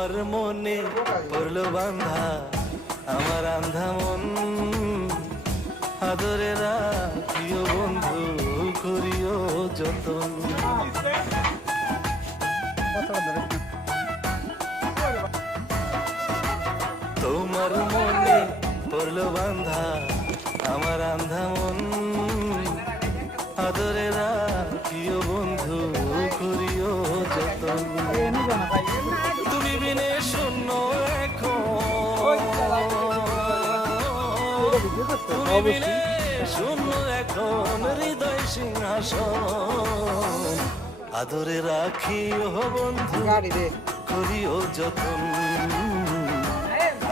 তোমার মনে পড়লো বান্ধা আমার আন্ধা মন, আদরে রাখিও বন্ধু করিও যতন। তোমার মনে পড়লো বান্ধা আমার আন্ধা মন, আদরে রাখিও বন্ধু করিও যতন। তুমি বিনে শূন্য এখন, তুমি বিনে শূন্য এখন হৃদয় সিংহাসন, আদরে রাখিও বন্ধু করিও যতন,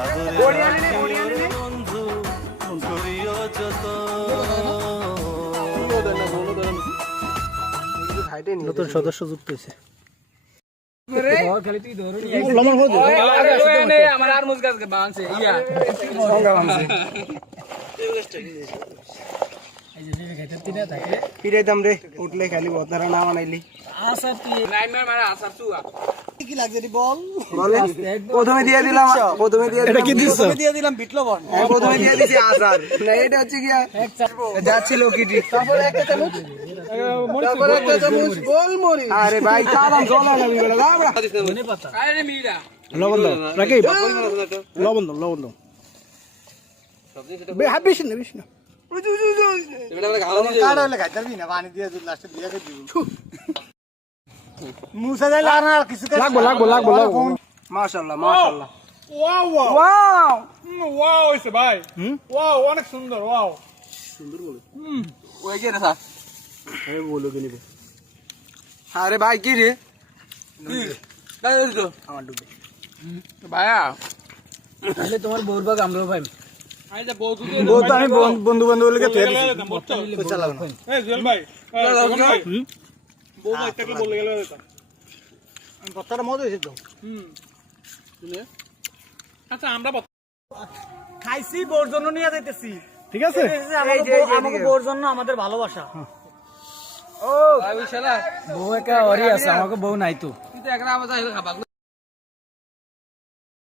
আদরে রাখিও বন্ধু করিও যতন। নতুন সদস্য যুক্ত হয়েছে। পিড়াইতাম রে উঠলে খালি বদারা না বানাইলি কি লাগছে বল প্রথমে দিয়ে দিলাম বিট লবণ প্রথমে দিয়ে দিছি আচার না এটা হচ্ছে কি যাচ্ছিল কি তারপরে একটা চামচ তারপরে একটা চামচ গোলমরিচ আরে ভাই কালাম জলা লাগি গেল আমরা ধনে পাতা আরে মিরা লবণ দাও রাকিব লবণ দাও বে হাত বেশি না কাড়া হলে খাইতে পারবি না পানি দিয়ে দুধ লাস্টে দিয়ে দিব মুসা যাইলে আর কিছু লাগবো মাশাআল্লাহ ওয়াও হইছে ভাই ওয়াও অনেক সুন্দর ওয়াও সুন্দর বলে ওই কে রে আরে বলো কি নিবে আরে ভাই কি রে তাই তো আমার ডুবে ভাইয়া তাহলে তোমার বউর বাগ আমরাও ভাই বউ তো আমি বন্ধু বলে চালাবো না এই জুয়েল ভাই বউ ভাই তাকে বলে গেল এটা কথাটা মজা হয়েছে তো আচ্ছা আমরা খাইছি বউর জন্য নিয়ে যাইতেছি, ঠিক আছে আমাকে বউর জন্য আমাদের ভালোবাসা। ও বউ একা অরি আছে, আমাকে বউ নাই তো।